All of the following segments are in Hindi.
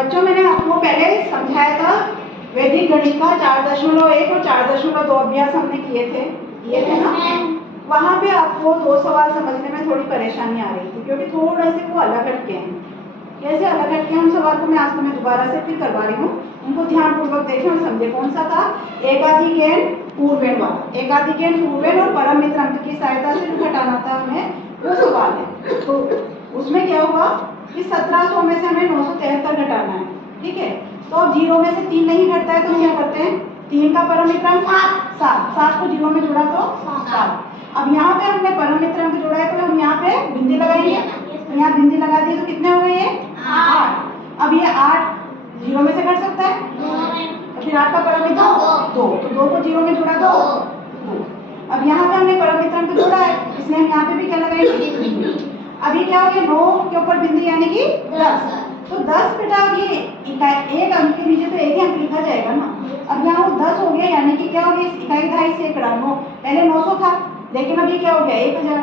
बच्चों मैंने आपको पहले समझाया था वैदिक गणित का 4.1 और 4.2 अभ्यास हमने किए थे ना। वहाँ पे आपको 2 सवाल समझने में थोड़ी परेशानी आ रही थी क्योंकि थोड़े से वो अलग हटके हैं। कैसे अलग हटके हैं उन सवाल को मैं आज तुम्हें दोबारा से फिर करवा रही हूँ, उनको ध्यानपूर्वक देखें और समझे। कौन सा था? एकाधिकेन पूर्वेण वाला। एकाधिकेन पूर्वेण और परम मित्र अंक की सहायता से जो घटाना था हमें, वो सवाल है। तो उसमें क्या हुआ कि 1700 में से हमें 973 घटाना है, ठीक है। तो अब 0 में से 3 नहीं घटता है तो क्या करते हैं? 3 का परम मित्र अंक 7 को 0 में जोड़ा तो 7। अब यहाँ पे हमने परम मित्र अंक जोड़ा है तो हम यहाँ पे बिंदी लगाएंगे। तो यहाँ बिंदी लगा दी तो कितने हो गए ये? 8। अब ये 8 0 में से घट सकता है तो फिर 8 का परम मित्र 2, तो 2 को 0 में जोड़ा तो 2। अब यहाँ पे हमने परम मित्र अंक जोड़ा है इसलिए हम यहाँ पे भी क्या लगाएंगे? अभी क्या हो गया? 9 के ऊपर बिंदी यानी कि 10। तो 10 बेटा ये एक अंक के नीचे तो एक ही अंक लिखा जाएगा ना। अब यहाँ वो 10 हो गया यानी कि क्या हो गया? इकाई दहाई सैकड़ा। पहले 900 था लेकिन अब ये क्या हो गया? 1000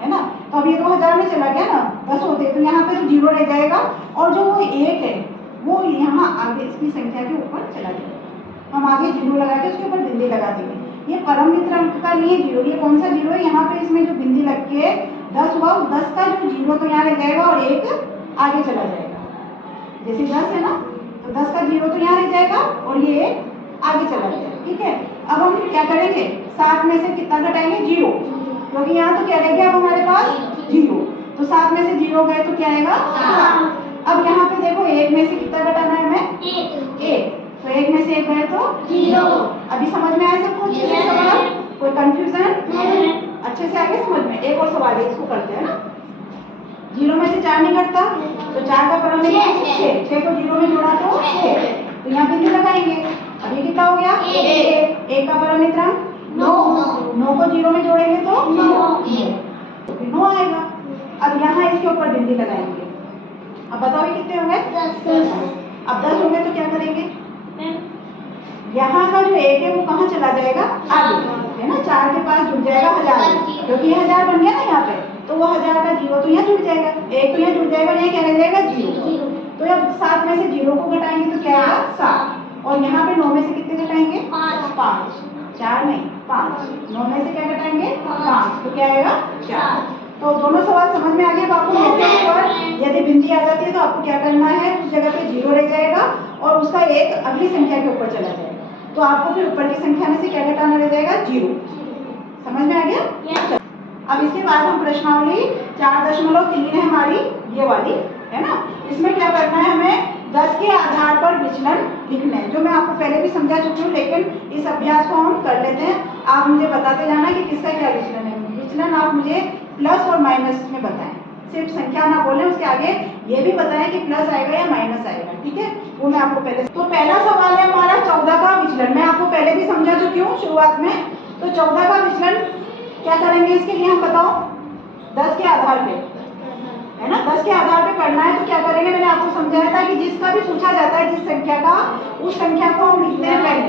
है ना। तो अब ये 2000 में चला गया ना, 10 होते तो यहाँ पे तो 0 रह जाएगा और जो वो 1 है वो यहाँ आगे इसकी संख्या के ऊपर चला जाएगा। हम आगे 0 लगा के उसके ऊपर बिंदी लगा देंगे। ये परम मित्र अंक का नहीं है 0, ये कौन सा 0 है? यहाँ पे इसमें जो बिंदी लग के 10 हुआ, उस 10 का जो 0 तो यहाँ रह जाएगा और 1 आगे चला जाएगा। जैसे 10 है ना तो 10 का 0 तो यहाँ रह जाएगा और ये आगे चला जाएगा, ठीक है। अब हम क्या करेंगे? 7 में से कितना घटाएंगे? 0, क्योंकि यहाँ तो क्या रह गया अब हमारे पास? 0। तो 7 में से 0 गए तो क्या आएगा? 7। अब यहाँ पे देखो 1 में से कितना घटाना है हमें? 1। तो 1 में से 1 गए तो 0। अभी समझ में आया सबको अच्छे से सवाल? कोई कंफ्यूजन? अच्छे से आगे समझ में। एक और सवाल है, इसको करते हैं ना। 0 में से 4 नहीं घटता तो 4 का परम मित्र 6 को 0 में जोड़ा तो 6, तो यहाँ बिंदी लगाएंगे। अब ये कितना हो गया? 1 का परम मित्र 9 को 0 में जोड़ेंगे तो 9 आएगा। अब यहाँ इसके ऊपर बिंदी लगाएंगे। अब बताओ ये कितने हो गए? 10। अब 10 हो गए तो क्या करेंगे? यहाँ का जो 1 है वो कहाँ चला जाएगा? आगे, है ना। 4 के पास जुड़ जाएगा 1000, क्योंकि 1000 बन गया ना यहाँ पे, तो वो 1000 का 0 तो यहाँ जुड़ जाएगा, 1 तो यहाँ जुड़ जाएगा, यहाँ क्या रह जाएगा? 0। तो अब 7 में से 0 को घटाएंगे तो क्या आएगा? 7। और यहाँ पे 9 में से कितने घटाएंगे? 5। 4 नहीं 5। 9 में से क्या घटाएंगे? 5, तो क्या आएगा? 4। तो दोनों सवाल समझ में आ गए आपको? यदि बिंदी आ जाती है तो आपको क्या करना है? उस जगह पे 0 रह जाएगा और उसका 1 अगली संख्या के ऊपर चला जाएगा, तो आपको फिर ऊपर की संख्या में से क्या घटाना रह जाएगा? 0। समझ में आ गया? अब इसके बाद हम प्रश्नावली 4.3 है हमारी, ये वाली है ना। इसमें क्या करना है? हमें 10 के आधार पर विचलन लिखना है, जो मैं आपको पहले भी समझा चुकी हूँ, लेकिन इस अभ्यास को हम कर लेते हैं। आप मुझे बताते जाना कि किसका क्या विचलन है। विचलन आप मुझे प्लस और माइनस में बताएं, सिर्फ संख्या ना बोलें, उसके आगे ये भी बताएं कि प्लस आएगा या माइनस आएगा, ठीक है। वो मैं आपको पहले। तो पहला सवाल है हमारा 14 का विचलन। मैं आपको पहले भी समझा चुकी हूँ शुरुआत में। तो 14 का विचलन क्या करेंगे इसके लिए? हम बताओ 10 के आधार पे, है ना। 10 के आधार पे करना है तो क्या करेंगे? मैंने आपको समझाया था कि जिसका भी पूछा जाता है जिस संख्या का, उस संख्या को हम लिखते हैं पहले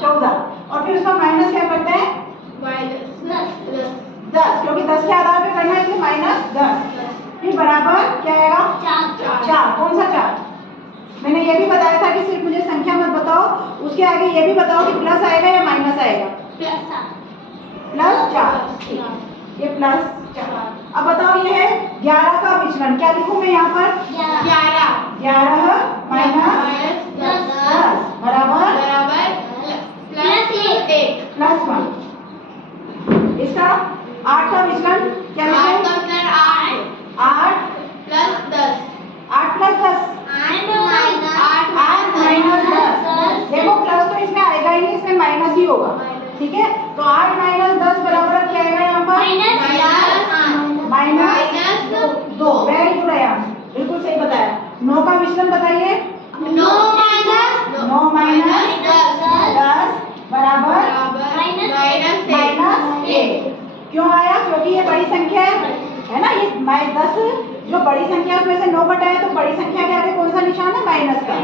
14 और फिर उसका माइनस क्या करते हैं? 10, क्योंकि 10 के आधार पे करना है इसलिए -10। फिर बराबर क्या आएगा? 4। कौन सा 4? मैंने ये भी बताया था कि सिर्फ मुझे संख्या मत बताओ, उसके आगे ये भी बताओ कि प्लस आएगा या माइनस आएगा? +4। ये +4। अब बताओ ये है 11 का विचलन। क्या लिखूं मैं यहाँ पर? 11 माइनस 10 बराबर +1। इसका 8 का विचलन क्या लिखूं? 8 + 10। 8 माइनस 10। देखो प्लस तो इसमें आएगा ही नहीं, इसमें माइनस ही होगा, ठीक है। तो 8 माइनस 10 बराबर क्या आएगा यहाँ पर? -2। वेरी गुड आया, बिल्कुल सही बताया। 9 का विचलन बताइए। 9 माइनस 10 बराबर -1। क्यों आया? क्योंकि ये बड़ी संख्या है ना। ये 10 जो बड़ी संख्या उसमें से 9 घटाए तो बड़ी संख्या के आगे कौन सा निशान है? माइनस का,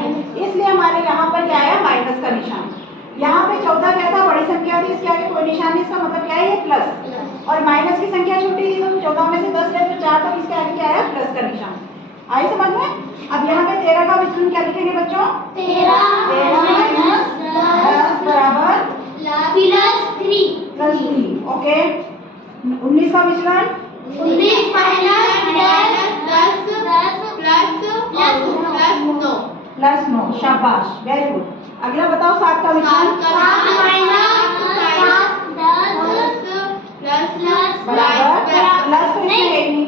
इसलिए हमारे यहाँ पर क्या आया? माइनस का निशान। यहाँ पे 14 क्या था? बड़ी संख्या थी, इसके आगे कोई निशान नहीं, इसका मतलब क्या है? ये प्लस। और माइनस की संख्या छोटी थी तो 14 में से 10 गए तो 4, तो इसके आगे क्या आया? प्लस का निशान। आई समझ में? अब यहाँ पे 13 का विचलन क्या लिखेंगे बच्चों? 13 माइनस 10 बराबर प्लस 3। ओके। 19 का विचलन 19 माइनस 10 प्लस 9। शाबाश, वेरी गुड। अगला बताओ 7 का विचलन बराबर प्लस तो इसमें है ही नहीं,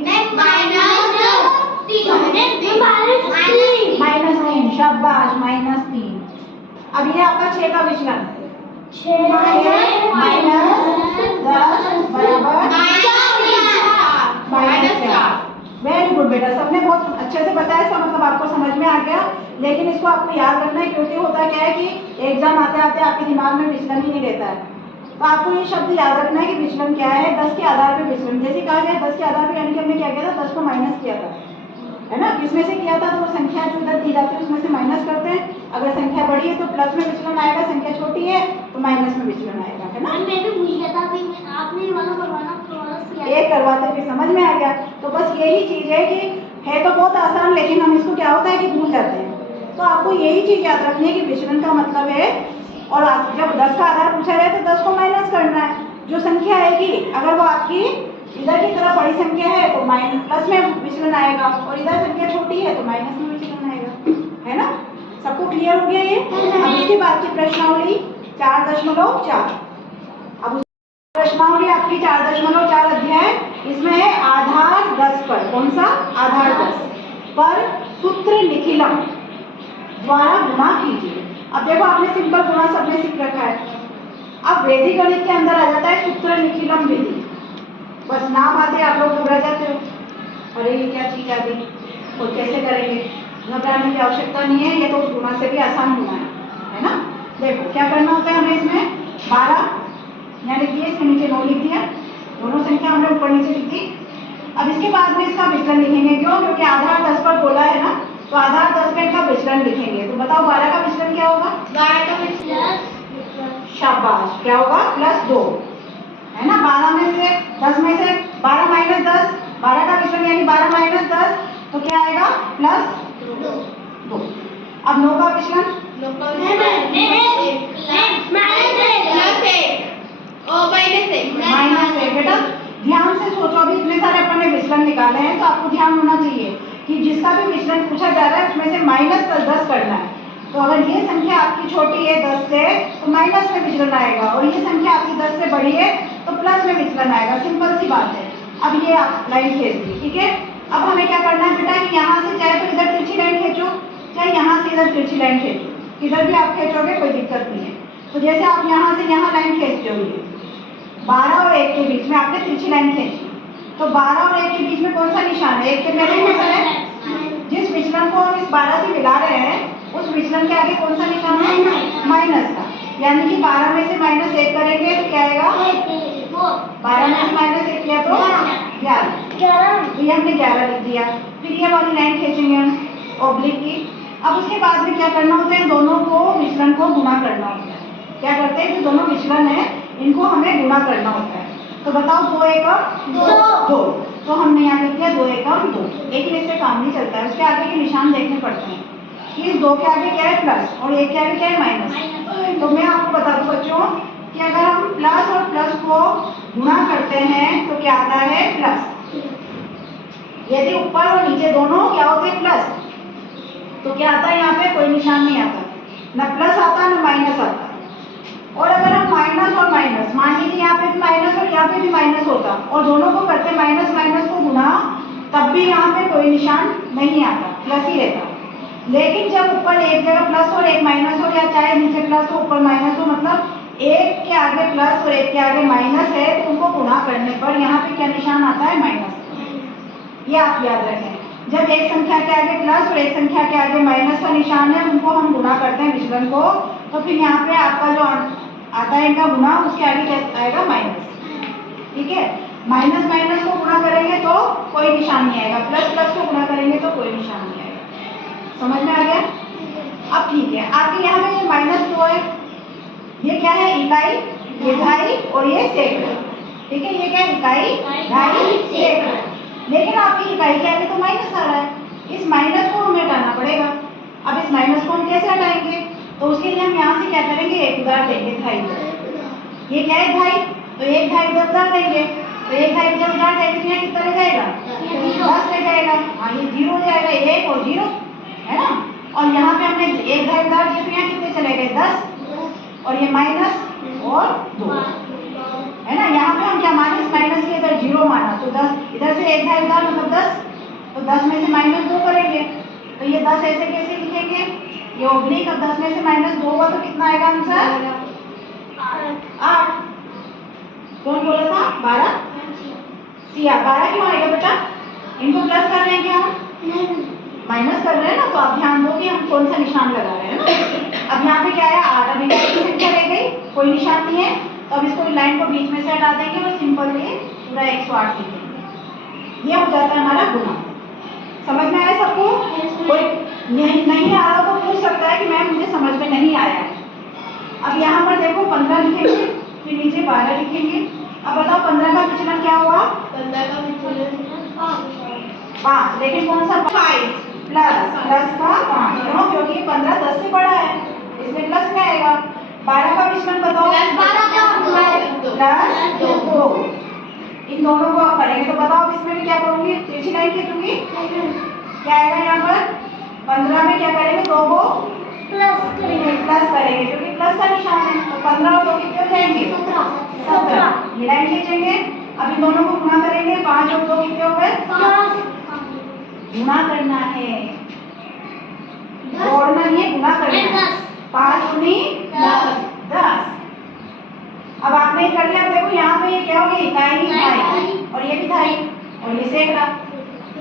-3। शाबाश, -3। अब ये आपका 6 का विचलन माइनस 10 बराबर -4। वेरी गुड बेटा, सबने बहुत अच्छे से बताया, इसका मतलब आपको समझ में आ गया। लेकिन इसको आपको याद रखना है, क्योंकि होता क्या है कि एग्जाम आते आते आपके दिमाग में विचलन ही नहीं रहता है। तो आपको ये शब्द याद रखना है कि विचलन क्या है। 10 के आधार पे विचलन, जैसे कहा गया 10 के आधार पे, यानी कि हमने क्या किया था, 10 को माइनस किया था, है ना। किसमें से किया था? तो वो संख्या जो इधर दी जाती है उसमें से माइनस करते हैं। अगर संख्या बड़ी है तो प्लस में विचलन आएगा, संख्या छोटी है तो माइनस में विचलन आएगा, है ना। एक करवाते हुए समझ में आ गया। तो बस यही चीज है कि है तो बहुत आसान, लेकिन हम इसको क्या होता है कि भूल जाते हैं। तो आपको यही चीज याद रखनी है कि विचलन का मतलब है, और जब 10 का आधार पूछा जाए तो 10 को माइनस करना है। जो संख्या आएगी अगर वो आपकी इधर की तरफ बड़ी संख्या है तो माइनस प्लस में विचलन आएगा, और इधर संख्या छोटी है तो माइनस में विचलन आएगा, है ना। सबको क्लियर हो गया ये? अब इसके बाद की प्रश्नावली 4.4। अब प्रश्नावली आपकी 4.4 अध्याय, इसमें है आधार 10 पर। कौन सा? आधार 10 पर सूत्र निखिलम द्वारा गुणा कीजिए। अब देखो, आपने सिंपल गुणा सबने सीख रखा है। अब वैदिक गणित के अंदर आ जाता है सूत्र निखिलम विधि। बस नाम आते आप लोग घबरा जाते हो, अरे ये क्या चीज आ गई और कैसे करेंगे। घबराने की आवश्यकता नहीं है, ये तो गुणा से भी आसान गुणा है ना। देखो क्या करना होता है हमें इसमें, 12 यहाँ लिख दिया, इसके नीचे 9 लिख दिया, दोनों संख्या हमने ऊपर नीचे लिख दी। अब इसके बाद में इसका विचलन लिखेंगे, क्यों? क्योंकि आधार 10 पर बोला है ना, तो आधार 10 पे का विचलन लिखेंगे। तो बताओ 12 का विचलन क्या होगा? 12 का विचलन, शाबाश, क्या होगा? +2, है ना। 12 में से 10 में से 12 माइनस 10, 12 का विचलन यानी 12 माइनस 10, तो क्या आएगा? +2। अब 9 का विचलन -1। बेटा ध्यान से सोचो, अभी इतने सारे अपन ने विचलन निकाले हैं, तो आपको ध्यान होना चाहिए कि जिसका भी विचलन पूछा जा रहा है उसमें से -10 करना है। तो अगर ये संख्या आपकी छोटी है 10 से तो माइनस में विचलन आएगा, और ये संख्या आपकी 10 से बड़ी है तो प्लस में विचलन आएगा। सिंपल सी बात है। अब ये आप लाइन खींच दी, ठीक है। अब हमें क्या करना है बेटा कि यहाँ से चाहे तो इधर तिरछी लाइन खींचो, चाहे यहाँ से इधर तिरछी लाइन खींचो, किधर भी आप खींचोगे कोई दिक्कत नहीं है। तो जैसे आप यहाँ से यहाँ लाइन खींचते हो, 12 और 1 के बीच में आपने तिरछी लाइन खींची, तो 12 और 1 के बीच में कौन सा निशान है? 1 के पहले कौन सा है? जिस विचलन को हम इस 12 से मिला रहे हैं उस विचलन के आगे कौन सा निशान है? माइनस का। यानी कि 12 में से -1 करेंगे तो क्या आएगा? 12 में से -1 किया तो 11, तो ये हमने 11 लिख दिया। फिर ये वाली लाइन खींचेंगे हम ऑब्लिक की। अब उसके बाद में क्या करना होता है? दोनों को विचलन को गुणा करना होता है। क्या करते हैं? जो दोनों विचलन है इनको हमें गुणा करना होता है। तो बताओ 2 एकम 2, तो हमने यहाँ लिख दिया 2 एकम 2। लेकिन इससे काम नहीं चलता है, उसके आगे के निशान देखने पड़ते हैं कि इस 2 के आगे क्या है? प्लस, और 1 के आगे क्या है? माइनस। तो मैं आपको बता दूं बच्चों कि अगर हम प्लस और प्लस को गुणा करते हैं तो क्या आता है? प्लस। यदि ऊपर और नीचे दोनों क्या होते हैं? प्लस, तो क्या आता है? यहाँ पे कोई निशान नहीं आता, न प्लस आता न माइनस आता। और अगर हम माइनस और माइनस, मान लीजिए यहाँ पे भी माइनस और यहाँ पे भी माइनस होता, और दोनों को करते माइनस माइनस को गुणा, तब भी यहाँ पे कोई निशान नहीं आता, प्लस ही रहता। लेकिन जब ऊपर एक जगह प्लस और एक माइनस हो, या चाहे नीचे प्लस हो ऊपर माइनस हो, मतलब एक के आगे प्लस और एक के आगे माइनस है, तो उनको गुणा करने पर यहाँ पे क्या निशान आता है? माइनस। ये आप याद रखें, जब एक संख्या के आगे प्लस और एक संख्या के आगे माइनस का निशान है, उनको हम गुणा करते हैं विचलन को, तो फिर यहाँ पे आपका जो आता है इनका गुणा, उसके आगे क्या आएगा? माइनस। ठीक है, माइनस माइनस को गुणा करेंगे तो कोई निशान नहीं आएगा, प्लस प्लस को गुणा करेंगे तो कोई निशान नहीं आएगा। समझ में आ गया? अब ठीक है, आगे यहाँ पे ये -2 है, ये क्या है? इकाई, ये ढाई और ये सैकड़ा। ठीक है, ये क्या है? इकाई, ढाई, सैकड़ा। लेकिन आपकी इकाई के आगे तो माइनस आ रहा है, इस उसके लिए हम यहाँ से क्या करेंगे, एक उधार देंगे, ढाई। ये क्या है, ढाई, तो एक ढाई उधर उधार देंगे, तो एक ढाई उधर उधार देंगे तो यहाँ कितना रह जाएगा, 10 रह जाएगा। हाँ, ये 0 हो जाएगा, 1 और 0 है ना। और यहाँ पे हमने एक ढाई उधार दिए तो यहाँ कितने चले गए, 10, और ये माइनस और 2 है ना। यहाँ पे हम क्या माइनस माइनस के इधर 0 माना, तो 10 इधर से एक ढाई उधार मतलब 10, तो 10 में से माइनस 2 करेंगे, तो ये 10 ऐसे कैसे लिखेंगे, ये ऑब्लिक। अब 10 में से माइनस 2 होगा तो कितना आएगा आंसर, 8। कौन बोला था 12, सिया 12 क्यों आएगा बेटा, इनको प्लस कर रहे हैं क्या हम, माइनस कर रहे हैं ना। तो आप ध्यान दो कि हम कौन सा निशान लगा रहे हैं ना। अब यहाँ पे क्या है, 8, अब इधर की संख्या रह गई, कोई निशान नहीं है, तो अब इसको लाइन को बीच में से हटा देंगे और सिंपल ये पूरा 108 लिखेंगे। ये हो जाता है हमारा गुना। समझ में आया सबको, कोई नहीं आ रहा तो पूछ सकता है कि मैम मुझे समझ में नहीं आया। अब यहाँ पर देखो 15 लिखेंगे, फिर नीचे 12 लिखेंगे। अब बताओ 15 का विचलन क्या हुआ, 5, लेकिन कौन सा 5 प्लस का 5, क्यों, क्योंकि 15 10 से बड़ा है इसलिए प्लस में आएगा। 12 का विचलन बताओ, प्लस 2। इन दोनों को आप करेंगे तो बताओ इसमें भी क्या करूंगी, तिरछी लाइन खींचूंगी, क्या आएगा यहाँ पर 15 में क्या करेंगे, 2 को प्लस करेंगे क्योंकि प्लस का निशान है, तो 15 और 2 कितने हो जाएंगे, 17। ये लाइन खींचेंगे। अब इन दोनों को गुणा करेंगे, 5 और 2 कितने हो गए, गुणा करना है, जोड़ना नहीं है, गुणा करना है। 5 गुनी 10। अब आपने ये कर लिया। अब देखो यहाँ पे ये क्या हो गया, इकाई ढाई, और ये भी ढाई, और ये सैकड़ा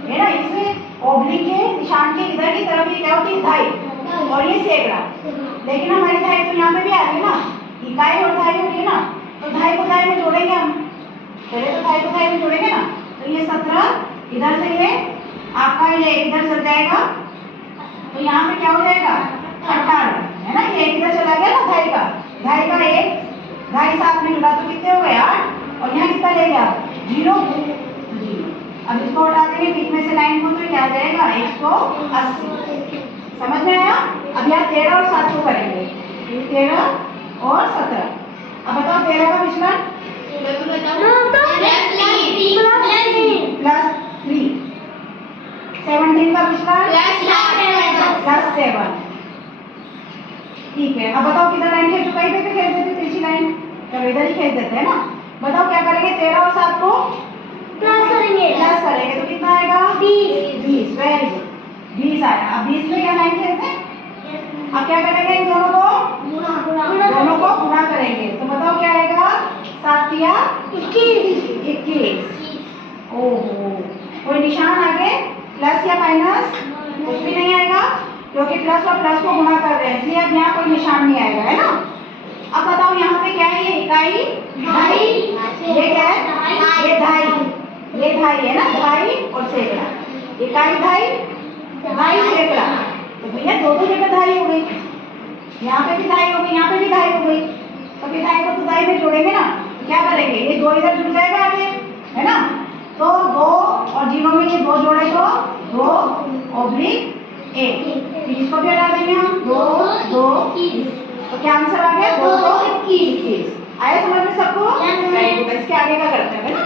है ना। इसमें ऑब्लिक के निशान के इधर की तरफ ये क्या होती है, ढाई, और ये सैकड़ा। लेकिन हमारी ढाई तो यहाँ पे भी आ रही है ना, इकाई और ढाई हो रही है ना, तो ढाई को ढाई में जोड़ेंगे हम, पहले तो ढाई को ढाई में जोड़ेंगे ना, तो ये 17, इधर से ये आपका ये इधर चल जाएगा, तो यहाँ पे क्या हो जाएगा, 18 है ना। ये इधर चला गया ना, ढाई का 1, ढाई साथ में जुड़ा तो कितने हो गए, 8, और यहाँ कितना ले गया, 0। अब इसको हटा देंगे बीच में से लाइन को, तो क्या आ जाएगा, 180। समझ में आया। अब यहाँ 13 और 7 को करेंगे, 13 और 17। अब बताओ 13 का विचलन, प्लस 3। 17 का विचलन, प्लस 7। ठीक है। अब बताओ किधर लाइन खींचो, कहीं पे खींच देते तिरछी लाइन, चलो इधर ही खींच देते हैं ना। बताओ क्या करेंगे, 13 और 7 को प्लस करेंगे तो कितना आएगा, 20। वेरी गुड, 20 आया। अब 20 में क्या लाइन खींचते हैं, अब क्या करेंगे, इन दोनों को गुणा करेंगे, तो बताओ क्या आएगा, 7 या 21। ओहो, कोई निशान आगे प्लस या माइनस, कुछ भी नहीं आएगा क्योंकि प्लस और प्लस को गुणा कर रहे हैं, इसलिए अब यहाँ कोई निशान नहीं आएगा, है ना। अब बताओ यहाँ पे क्या है, ये इकाई ढाई, ये क्या है, ये ढाई है ना, ढाई और सैकड़ा, इकाई ढाई सैकड़ा, तो भैया दो जगह ढाई हो गई, यहाँ पे भी ढाई हो गई, यहाँ पे भी ढाई हो गई, तो फिर ढाई को तो ढाई में जोड़ेंगे ना, क्या करेंगे, ये 2 इधर जुड़ जाएगा आगे, है ना। तो 2 और 0 में ये 2 जोड़े तो 2 ऑब्लिक 1, फिर इसको भी हटा देंगे हम, 2 2, तो क्या आंसर आ गया, 221। आया समझ में सबको, इसके आगे का करते हैं ना।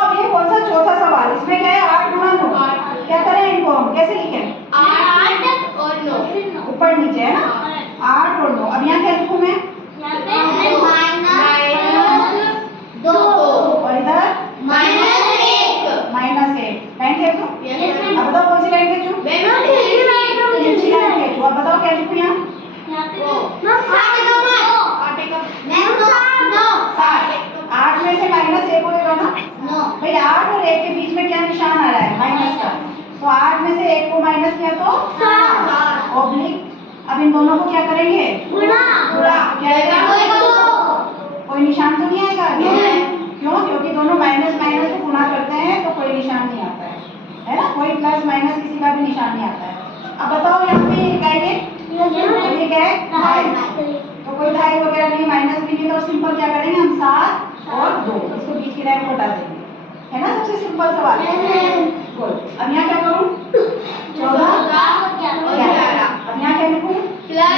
अब ये कौन सा चौथा सवाल, इसमें क्या है, 8 गुणा 9, क्या करें इनको हम कैसे लिखें, 8 और 9 ऊपर नीचे है ना, 8 और 9। अब यहाँ क्या लिखूं मैं, -2 और इधर -1 -1 लाइन खींच दूं। अब बताओ कौन सी लाइन खींचूं, तिरछी लाइन खींचूं। अब बताओ क्या लिखूं यहाँ, 8 में से -1 होगा ना, भाई 8 और 1 के बीच में क्या निशान आ रहा है, माइनस का, तो 8 में से 1 को माइनस किया तो 7 ऑब्लिक। अब इन दोनों को क्या करेंगे, गुणा, क्या आएगा, कोई निशान तो नहीं आएगा आगे, क्यों, क्योंकि दोनों माइनस माइनस को गुणा करते हैं तो कोई निशान नहीं आता है ना, कोई प्लस माइनस किसी का भी निशान नहीं आता है। अब बताओ यहाँ पे इकाई है, ये क्या है, ढाई, तो कोई ढाई वगैरह नहीं, माइनस भी नहीं, तो सिंपल क्या करेंगे हम, 7 और 2, इसको बीच की लाइन को हटा देंगे, है ना, सबसे सिंपल सवाल। गुड। अब यहाँ क्या करूँ, 14 और 11। अब यहाँ क्या लिखूँ, प्लस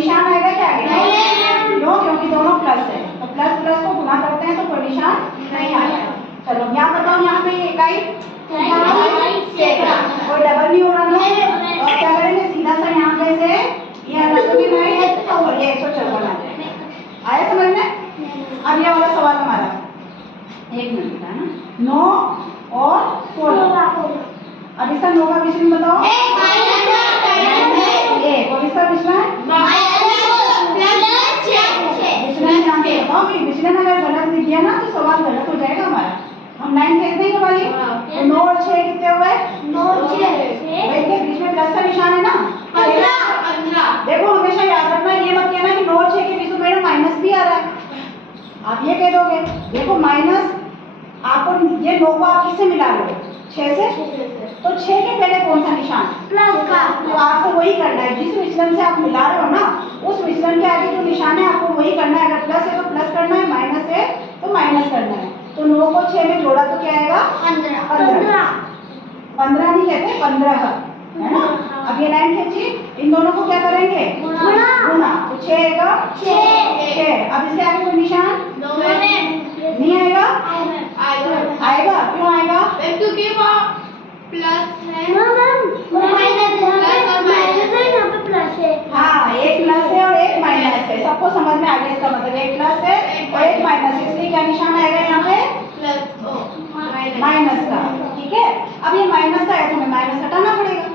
निशान आएगा क्या आगे? नहीं। क्यों? क्योंकि दोनों प्लस है, तो प्लस प्लस को गुना करते हैं तो कोई निशान नहीं आएगा। चलो यहाँ बताओ, यहाँ पे ये इकाई कोई डबल नहीं हो रहा ना, तो अब क्या करेंगे? सीधा सा यहाँ पे से ये अलग भी नहीं और ये 154 आ जाएगा। आया समझ में? अब ये वाला सवाल हमारा 1 मिनट का है ना, 9 और 16। अब इसका 9 का विचलन बताओ। 1 और इसका विचलन? विचलन यहाँ पे बताओ कि विचलन अगर गलत लिख दिया ना तो सवाल गलत हो जाएगा हमारा। हम लाइन फेंक देंगे वाली। तो 9 और 6 कितने हुए? भाई के बीच में प्लस का निशान है ना, 15। देखो हमेशा याद रखना, ये मत कहना कि 9 और 6 के बीच में मेरा माइनस भी आ रहा है। आप ये कह दोगे, देखो माइनस आपको ये 9 को आप किससे मिला रहे हो? 6 से, तो 6 के पहले कौन सा निशान? तो आपको वही करना है, जिस विचलन से आप मिला रहे हो ना उस विचलन के आगे जो निशान है आपको वही करना है। अगर प्लस है तो प्लस करना है, माइनस है तो माइनस करना है। तो 9 को 6 में जोड़ा तो क्या आएगा? 15 नहीं कहते, 15 है ना। अब ये लाइन खींची, इन दोनों को क्या करेंगे? गुना। तो 6 आएगा 6। अब इसके आगे कोई निशान नहीं आएगा? आएगा, क्यों आएगा? क्योंकि वो प्लस है। हाँ, एक प्लस है और एक माइनस है, सबको समझ में आ गया इसका मतलब। एक प्लस है और एक माइनस है, इसलिए क्या निशान आएगा यहाँ पे? माइनस का। ठीक है, अब ये माइनस का है तो हमें माइनस हटाना पड़ेगा,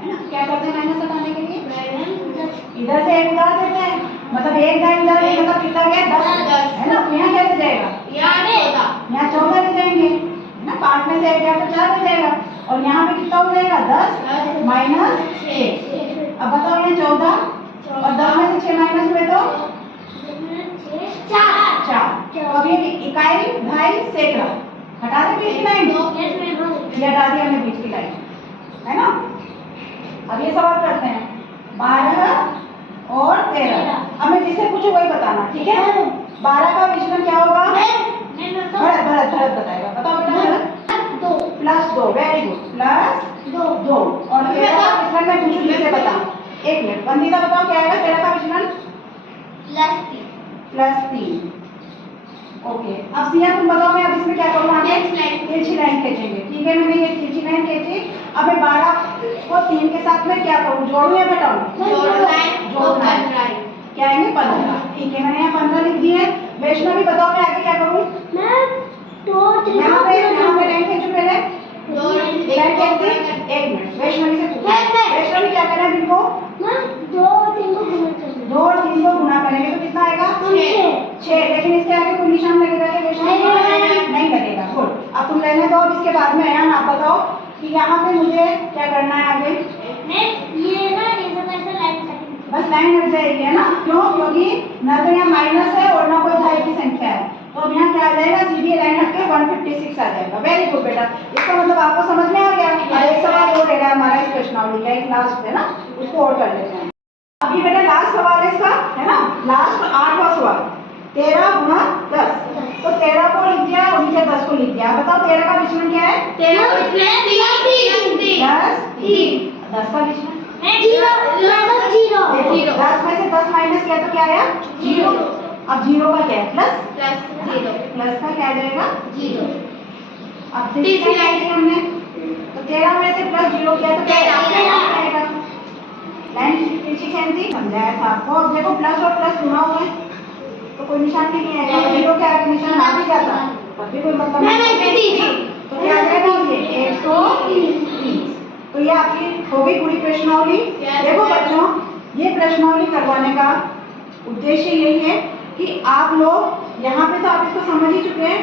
है ना। क्या करते हैं माइनस हटाने के लिए? इधर से एक उधार देते हैं, मतलब एक दाएं इधर, मतलब कितना गया? 10 है ना। तो यहाँ क्या हो जाएगा? यहाँ 14 ले जाएंगे, है ना। 5 में से 1 गया तो 4 ले जाएगा, और यहाँ पे कितना हो जाएगा? 10 माइनस 6। अब बताओ ये 14 और 10 में से 6 माइनस हुए तो 4। अब ये इकाई, ढाई, सैकड़ा हटा दें बीच की लाइन, ये हटा दी हमने बीच की लाइन, है ना। अब ये सवाल करते हैं 12 और 13। अब मैं जिससे पूछूं वही बताना, ठीक है। 12 का विचलन क्या होगा? भरत बताएगा, बताओ बेटा। Bharat +2, very good, +2। और 13 का विचलन मैं पूछूं जिससे बताओ। 1 मिनट, बंदीदा बताओ क्या आएगा 13 का विचलन? +3। ओके, अब सिया तुम बताओ, मैं अब इसमें क्या करूँ? आगे तिरछी लाइन खींचेंगे, ठीक है। मैंने ये तिरछी लाइन खींची, अब मैं 12 को 3 के साथ में क्या करूँ? जोड़ूं या घटाऊं? जोड़ना है, क्या आएंगे? 15। ठीक है, मैंने यहाँ 15 लिख दी है। वैष्णवी बताओ मैं आगे क्या करूँ? यहाँ पे लाइन खींचूं पहले, लाइन खींच दी। 1 मिनट, वैष्णवी से पूछो, वैष्णवी क्या करना है? इनको 2 और 3 को गुना करेंगे तो कितना आएगा? 6। लेकिन इसके आगे कोई निशान लगेगा क्या? नहीं लगेगा। गुड, अब तुम रहने दो, अब इसके बाद में आया आप बताओ कि यहाँ पे मुझे क्या करना है आगे? बस लाइन हट जाएगी, है ना। क्यों? क्योंकि ना तो यहाँ माइनस है और ना कोई ढाई की संख्या है, तो अब यहाँ क्या आ जाएगा? सीधी लाइन हट के 156 आ जाएगा। वेरी गुड बेटा, इसका मतलब आपको समझ में आ गया। अब एक सवाल और रहेगा हमारा इस प्रश्नावली का, एक लास्ट है ना, उसको और कर लेते हैं। अभी बेटा लास्ट सवाल है इसका, है ना, लास्ट 8वां सवाल। 13 गुणा 10, तो 13 को लिख दिया और नीचे 10 को लिख दिया। बताओ 13 का विचलन क्या है? 10 का विचलन 0। 10 में से 10 माइनस किया तो क्या आया? 0। अब 0 का क्या है? प्लस का क्या आ जाएगा? 0। अब तिरछी लाइन थी हमने, तो 13 में से +0 किया तो क्या आएगा? लाइन तिरछी खींची, समझाया था आपको। अब देखो प्लस और प्लस गुना हुए तो कोई निशान भी नहीं आएगा, 0 के आगे निशान आ भी जाता तब भी कोई मतलब नहीं। तो क्या आ जाएगा? ये 130। तो ये आपकी हो गई पूरी प्रश्नावली। देखो बच्चों, ये प्रश्नावली करवाने का उद्देश्य यही है कि आप लोग यहाँ पे तो आप इसको समझ ही चुके हैं,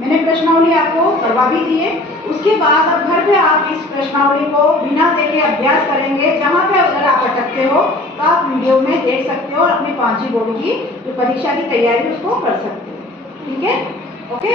मैंने प्रश्नावली आपको करवा भी दी है। उसके बाद अब घर पे आप इस प्रश्नावली को बिना देखे अभ्यास करेंगे। जहाँ पे अगर आप अटकते हो तो आप वीडियो में देख सकते हो और अपनी 5वीं बोर्ड की जो परीक्षा की तैयारी उसको कर सकते हो। ठीक है, ओके।